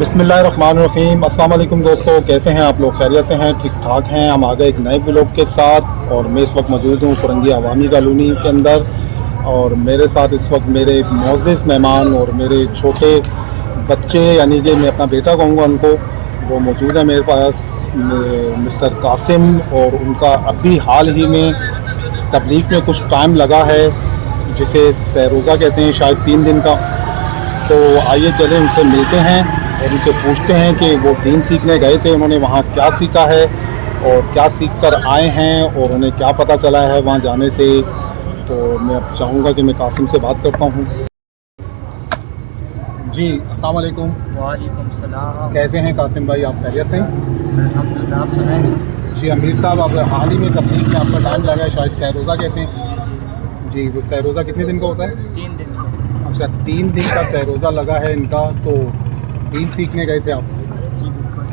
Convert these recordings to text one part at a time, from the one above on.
बिस्मिल्लाहिर्रहमानिर्रहीम। अस्सलाम वालेकुम दोस्तों, कैसे हैं आप लोग? खैरियत से हैं? ठीक ठाक हैं? हम आ गए एक नए व्लॉग के साथ और मैं इस वक्त मौजूद हूँ फरंगी अवामी कॉलोनी के अंदर। और मेरे साथ इस वक्त मेरे एक मोअज़्ज़िज़ मेहमान और मेरे छोटे बच्चे, यानी कि मैं अपना बेटा कहूँगा उनको, वो मौजूद है मेरे पास, मिस्टर कासिम। और उनका अभी हाल ही में तबलीग में कुछ टाइम लगा है, जिसे सैरोज़ा कहते हैं, शायद 3 दिन का। तो आइए चलें उनसे मिलते हैं और उनसे पूछते हैं कि वो दीन सीखने गए थे, उन्होंने वहाँ क्या सीखा है और क्या सीख कर आए हैं और उन्हें क्या पता चला है वहाँ जाने से। तो मैं अब चाहूँगा कि मैं कासिम से बात करता हूँ। जी अस्सलाम वालेकुम। वालेकुम सलाम। कैसे हैं कासिम भाई, आप खैरियत से हैं? अल्हम्दुलिल्लाह, आप सुनाएं। जी अमीर साहब, आप हाल ही में तबलीग में आपका टाइम लगा है, शायद सैरोज़ा कहते हैं। जी, वो सैरोज़ा कितने दिन का होता है? 3 दिन का। अच्छा, 3 दिन का सैरोज़ा लगा है इनका। तो दीन सीखने गए थे आप, जी बिल्कुल।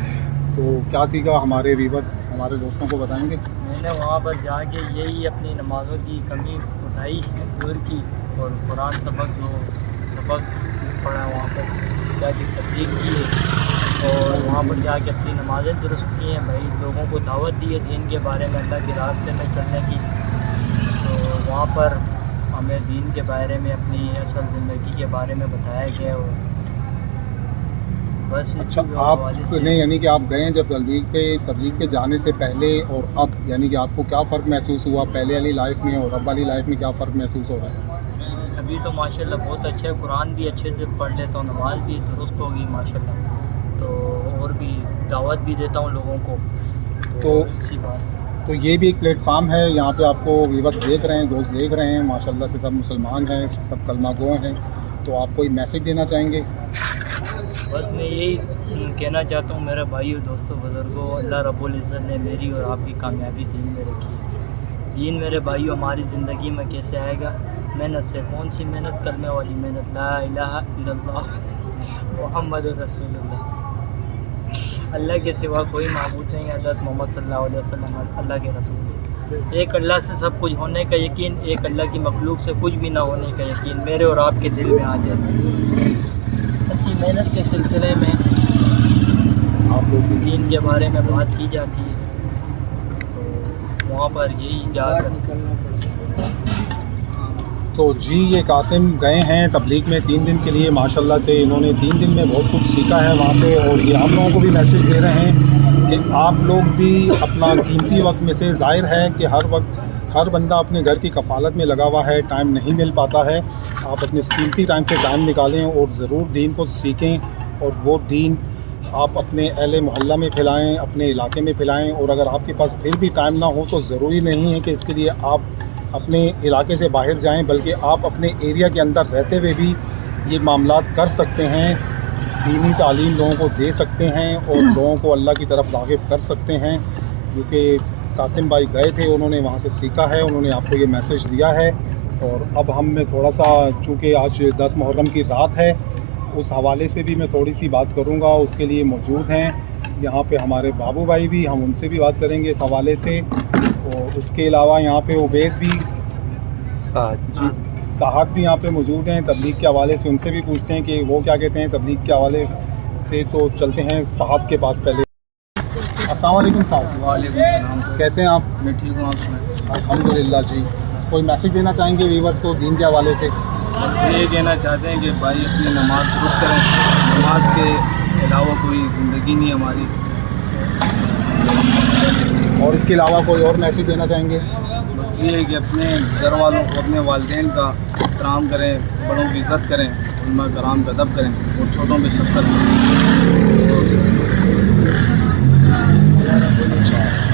तो क्या सीखा? हमारे व्यूअर्स, हमारे दोस्तों को बताएंगे। मैंने वहाँ पर जाके यही अपनी नमाज़ों की कमी उठाई दूर की और कुरान सबक पढ़ा वहाँ पर, जाके तबलीग की है और वहाँ पर जाके अपनी नमाज़ें दुरुस्त की हैं भाई, लोगों को दावत दी है दीन के बारे में, अल्लाह की राह में चलने की। तो वहाँ पर हमें दीन के बारे में, अपनी असल ज़िंदगी के बारे में बताया गया और बस अच्छा, इसी आप हवाले से। नहीं, यानी कि आप गए जब तबलीग पे जाने से पहले और अब, यानी कि आपको क्या फ़र्क महसूस हुआ पहले वाली लाइफ में और अब वाली लाइफ में? क्या फ़र्क महसूस हो रहा है? अभी तो माशाल्लाह बहुत अच्छा है, कुरान भी अच्छे से पढ़ लेता हूँ, नमाज भी दुरुस्त हो गई माशाल्लाह। तो और भी दावत भी देता हूँ लोगों को, तो इसी बात से। तो ये भी एक प्लेटफार्म है, यहाँ पे आपको व्यूअर्स देख रहे हैं, दोस्त देख रहे हैं, माशाल्लाह से सब मुसलमान हैं, सब कलमा गो हैं। तो आप कोई मैसेज देना चाहेंगे? बस मैं यही कहना चाहता हूँ मेरे भाई और दोस्तों बुज़ुर्गों, अल्लाह रब्बुल इज़्ज़त ने मेरी और आपकी कामयाबी दीन में रखी है। दीन मेरे भाइयों हमारी ज़िंदगी में कैसे आएगा? मेहनत से। कौन सी मेहनत? कलमे वाली मेहनत, ला इलाहा इल्लल्लाह मुहम्मदुर रसूलुल्लाह। अल्लाह के सिवा कोई माबूद नहीं, हज़रत मोहम्मद सल्लल्लाहु अलैहि वसल्लम अल्लाह के रसूल हैं। एक अल्लाह से सब कुछ होने का यकीन, एक अल्लाह की मखलूक से कुछ भी ना होने का यकीन मेरे और आपके दिल में आ जाए। ऐसी मेहनत के सिलसिले में आप लोग भी दीन के बारे में बात की जाती है, तो वहाँ पर यही याद निकलना पड़ता है। तो जी, ये कासिम गए हैं तबलीग में 3 दिन के लिए। माशाल्लाह से इन्होंने 3 दिन में बहुत कुछ सीखा है वहाँ से। और ये हम लोगों को भी मैसेज दे रहे हैं कि आप लोग भी अपना कीमती वक्त में से, ज़ाहिर है कि हर वक्त हर बंदा अपने घर की कफ़ालत में लगा हुआ है, टाइम नहीं मिल पाता है। आप अपने कीमती टाइम से टाइम निकालें और ज़रूर दीन को सीखें और वो दीन आप अपने अहले मोहल्ला में फैलाएँ, अपने इलाके में फैलाएँ। और अगर आपके पास फिर भी टाइम ना हो तो ज़रूरी नहीं है कि इसके लिए आप अपने इलाके से बाहर जाएं, बल्कि आप अपने एरिया के अंदर रहते हुए भी ये मामलात कर सकते हैं। दीनी तालीम लोगों को दे सकते हैं और लोगों को अल्लाह की तरफ राग़िब कर सकते हैं। क्योंकि कासिम भाई गए थे, उन्होंने वहाँ से सीखा है, उन्होंने आपको ये मैसेज दिया है। और अब हम मैं थोड़ा सा, चूँकि आज 10 मुहर्रम की रात है, उस हवाले से भी मैं थोड़ी सी बात करूँगा। उसके लिए मौजूद हैं यहाँ पे हमारे बाबू भाई भी, हम उनसे भी बात करेंगे इस हवाले से। और उसके अलावा यहाँ पे उबैद भी जी साहब भी यहाँ पे मौजूद हैं तबलीग के हवाले से, उनसे भी पूछते हैं कि वो क्या कहते हैं तबलीग के हवाले से। तो चलते हैं साहब के पास पहले। अस्सलाम वालेकुम साहब। वालेकुम सलाम। कैसे हैं आप? मैं ठीक हूँ, आप सुनाएं। अल्हम्दुलिल्लाह जी। कोई मैसेज देना चाहेंगे व्यूअर्स को दीन के हवाले से? बस ये कहना चाहते हैं कि भाई अपनी नमाज दुरुस्त करें, नमाज के अलावा कोई ज़िंदगी नहीं हमारी। और इसके अलावा कोई और मैसेज देना चाहेंगे? बस ये है कि अपने घर वालों को, अपने वालिदैन का एहतराम करें, बड़ों की इज़्ज़त करें, उनमें कराम का अदब करें और छोटों पे शफ़क़त करें।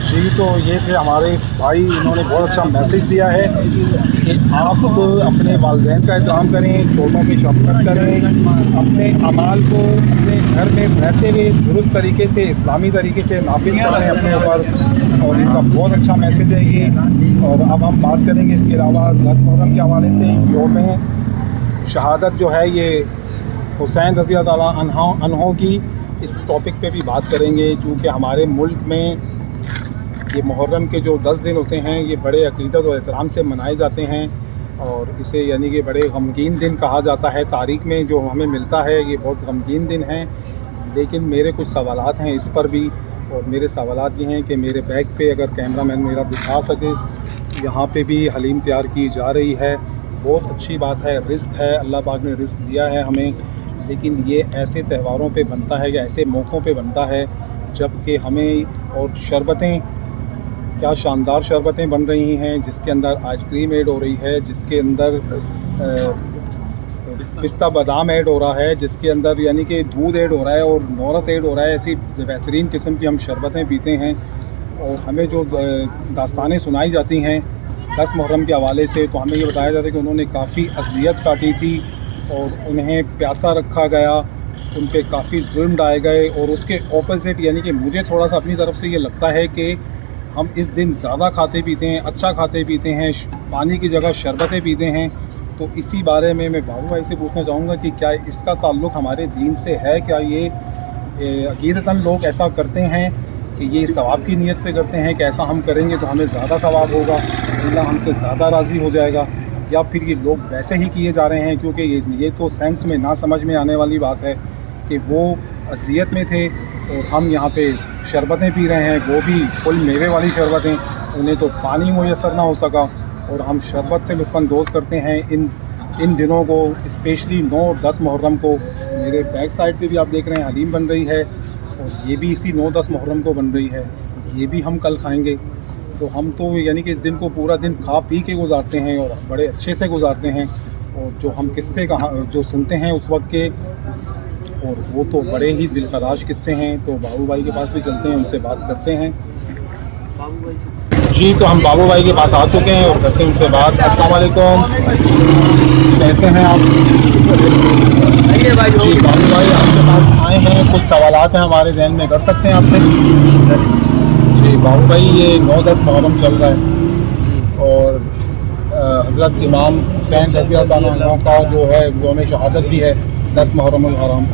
जी, तो ये थे हमारे भाई, इन्होंने बहुत अच्छा मैसेज दिया है कि आप अपने वालिदैन का एहतराम करें, छोटों की शफ़क़त करें, अपने अमाल को अपने घर में रहते हुए दुरुस्त तरीके से, इस्लामी तरीके से नाफिज़ करें अपने ऊपर। और इनका बहुत अच्छा मैसेज है ये। और अब हम बात करेंगे इसके अलावा 10 मुहर्रम के हवाले से। यौम शहादत जो है, ये हुसैन रज़ी अल्लाह ताला अन्हो की, इस टॉपिक पे भी बात करेंगे। क्योंकि हमारे मुल्क में ये मुहर्रम के जो 10 दिन होते हैं, ये बड़े अक़ीदत और एहतराम से मनाए जाते हैं। और इसे यानी कि बड़े गमगीन दिन कहा जाता है। तारीख़ में जो हमें मिलता है, ये बहुत गमगीन दिन है। लेकिन मेरे कुछ सवालात हैं इस पर भी, और मेरे सवालात ये हैं कि मेरे बैग पे अगर कैमरा मैन मेरा दिखा सके, यहाँ पे भी हलीम तैयार की जा रही है। बहुत अच्छी बात है, रिस्क है, अल्लाह पाक ने रिस्क दिया है हमें, लेकिन ये ऐसे त्योहारों पे बनता है या ऐसे मौक़ों पे बनता है जबकि हमें, और शरबतें, क्या शानदार शरबतें बन रही हैं जिसके अंदर आइसक्रीम ऐड हो रही है, जिसके अंदर पिस्ता बादाम ऐड हो रहा है, जिसके अंदर यानी कि दूध ऐड हो रहा है और नोरस ऐड हो रहा है। ऐसी बेहतरीन किस्म की हम शरबतें पीते हैं। और हमें जो दास्तानें सुनाई जाती हैं 10 मुहर्रम के हवाले से, तो हमें ये बताया जाता है कि उन्होंने काफ़ी अज़ियत काटी थी और उन्हें प्यासा रखा गया, उन पे काफ़ी जुल्म ढाए गए। और उसके ऑपोजिट यानी कि मुझे थोड़ा सा अपनी तरफ से ये लगता है कि हम इस दिन ज़्यादा खाते पीते हैं, अच्छा खाते पीते हैं, पानी की जगह शरबतें पीते हैं। तो इसी बारे में मैं बाबू भाई से पूछना चाहूँगा कि क्या इसका ताल्लुक़ हमारे दीन से है? क्या ये अक़ीदतन लोग ऐसा करते हैं कि ये सवाब की नीयत से करते हैं कि ऐसा हम करेंगे तो हमें ज़्यादा सवाब होगा, अल्लाह हमसे ज़्यादा राज़ी हो जाएगा, या फिर ये लोग वैसे ही किए जा रहे हैं? क्योंकि ये तो सेंस में ना समझ में आने वाली बात है कि वो अज़ियत में थे और हम यहाँ पे शरबतें पी रहे हैं, वो भी फुल मेवे वाली शरबतें। उन्हें तो पानी मुयस्सर ना हो सका और हम शरबत से लुत्फ़अंदोज़ करते हैं इन दिनों को, स्पेशली 9 और 10 मुहर्रम को। मेरे बैक साइड पे भी आप देख रहे हैं हलीम बन रही है और ये भी इसी 9-10 मुहर्रम को बन रही है, ये भी हम कल खाएंगे। तो हम तो यानी कि इस दिन को पूरा दिन खा पी के गुजारते हैं और बड़े अच्छे से गुजारते हैं। और जो हम किस्से जो सुनते हैं उस वक्त के, और वो तो बड़े ही दिलखराश किस्से हैं। तो बाबू भाई के पास भी चलते हैं, उनसे बात करते हैं। जी, तो हम बाबू भाई के पास आ चुके हैं और करते हैं उनसे बात। अस्सलाम वालेकुम, कैसे हैं आप? जी बाबू भाई आपके पास आए हैं, कुछ सवालात हैं हमारे ज़हन में, कर सकते हैं आपसे? जी बाबू भाई, ये 9-10 मुहर्रम चल रहा है और हज़रत इमाम हुसैन रज़ी अल्लाह अन्हु का जो है यौम शहादत भी है 10 मुहर्रम अल हराम।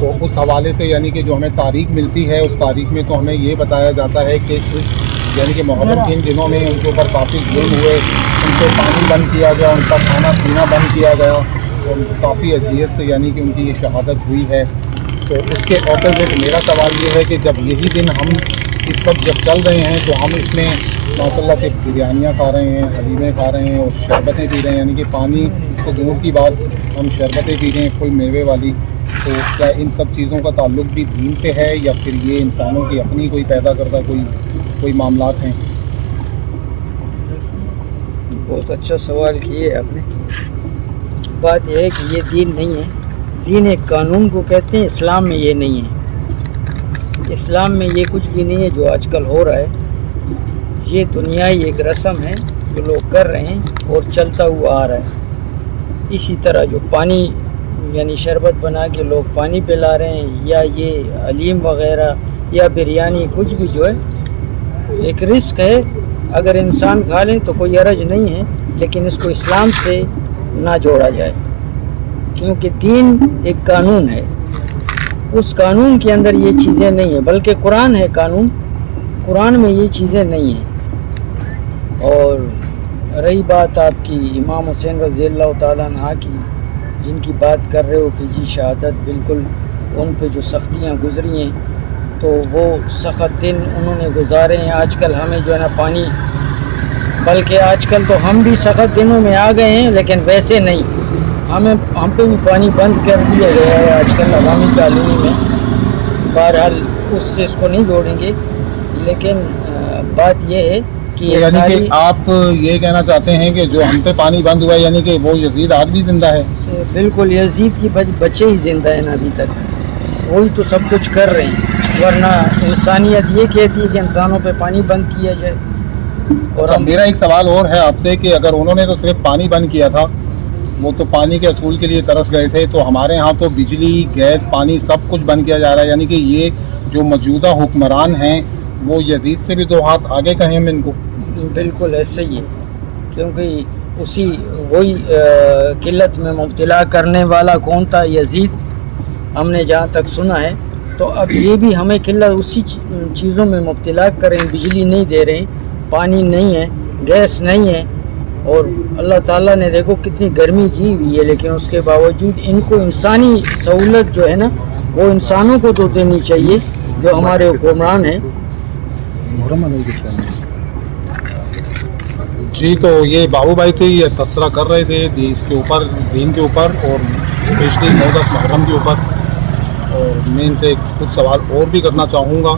तो उस हवाले से यानी कि जो हमें तारीख़ मिलती है, उस तारीख़ में तो हमें ये बताया जाता है कि यानी कि मुहर्रम के इन दिनों में उनके ऊपर काफ़ी जुल्म हुए, उनको पानी बंद किया गया, उनका खाना पीना बंद किया गया और काफ़ी अज़ियत से यानी कि उनकी ये शहादत हुई है। तो उसके ऑपोजिट मेरा सवाल ये है कि जब यही दिन हम इस वक्त जब चल रहे हैं तो हम इसमें माशाल्लाह से बिरयानियाँ खा रहे हैं, हलीमें खा रहे हैं और शरबतें पी रहे हैं, यानी कि पानी इसको दूर की बात, हम शरबतें पी रहे हैं फुल मेवे वाली। तो क्या इन सब चीज़ों का ताल्लुक़ भी दीन से है या फिर ये इंसानों की अपनी कोई पैदा करता कोई मामलात हैं? बहुत अच्छा सवाल किए आपने। बात यह है कि ये दीन नहीं है, दीन एक कानून को कहते हैं, इस्लाम में ये नहीं है। इस्लाम में ये कुछ भी नहीं है जो आजकल हो रहा है। ये दुनियाई एक रस्म है जो लोग कर रहे हैं और चलता हुआ आ रहा है। इसी तरह जो पानी यानी शरबत बना के लोग पानी पिला रहे हैं, या ये हलीम वग़ैरह या बिरयानी, कुछ भी जो है एक रिस्क है। अगर इंसान खा लें तो कोई हरज नहीं है, लेकिन इसको इस्लाम से ना जोड़ा जाए, क्योंकि दीन एक कानून है। उस कानून के अंदर ये चीज़ें नहीं है, बल्कि कुरान है कानून, कुरान में ये चीज़ें नहीं हैं। और रही बात आपकी इमाम हुसैन रज़ी अल्लाह तआला अन्हु की, जिनकी बात कर रहे हो कि जी शहादत, बिल्कुल उन पे जो सख्तियाँ गुजरी हैं, तो वो सख्त दिन उन्होंने गुजारे हैं। आजकल हमें जो है ना पानी, बल्कि आजकल तो हम भी सख्त दिनों में आ गए हैं, लेकिन वैसे नहीं, हम पे भी पानी बंद कर दिया गया है आजकल अवामी तालीमी में। बहरहाल उससे इसको नहीं जोड़ेंगे, लेकिन बात यह है कि यानी कि आप ये कहना चाहते हैं कि जो हम पे पानी बंद हुआ है, यानी कि वो यजीद आज भी ज़िंदा है? बिल्कुल, यजीद की बच्चे ही ज़िंदा हैं अभी तक, वही तो सब कुछ कर रहे हैं। वरना इंसानियत ये कहती है कि इंसानों पे पानी बंद किया जाए। और अच्छा, मेरा एक सवाल और है आपसे कि अगर उन्होंने तो सिर्फ पानी बंद किया था, वो तो पानी के असूल के लिए तरस गए थे, तो हमारे यहाँ तो बिजली, गैस, पानी सब कुछ बंद किया जा रहा है। यानी कि ये जो मौजूदा हुक्मरान हैं वो यजीद से भी 2 हाथ आगे कहें हम इनको? बिल्कुल ऐसे ही है, क्योंकि उसी वही किल्लत में मुब्तला करने वाला कौन था? यजीद, हमने जहाँ तक सुना है। तो अब ये भी हमें किल्लत उसी चीज़ों में मुब्तला करें, बिजली नहीं दे रहे, पानी नहीं है, गैस नहीं है, और अल्लाह ताला ने देखो कितनी गर्मी की हुई है, लेकिन उसके बावजूद इनको इंसानी सहूलत जो है ना وہ انسانوں کو تو دینی چاہیے جو ہمارے حکمران ہیں. جی تو یہ بابو بھائی تھے, یہ تبصرہ کر رہے تھے اس کے اوپر, دین کے اوپر, اور اسپیشلی 9-10 محرم کے اوپر. اور میں ان سے کچھ سوال اور بھی کرنا چاہوں گا.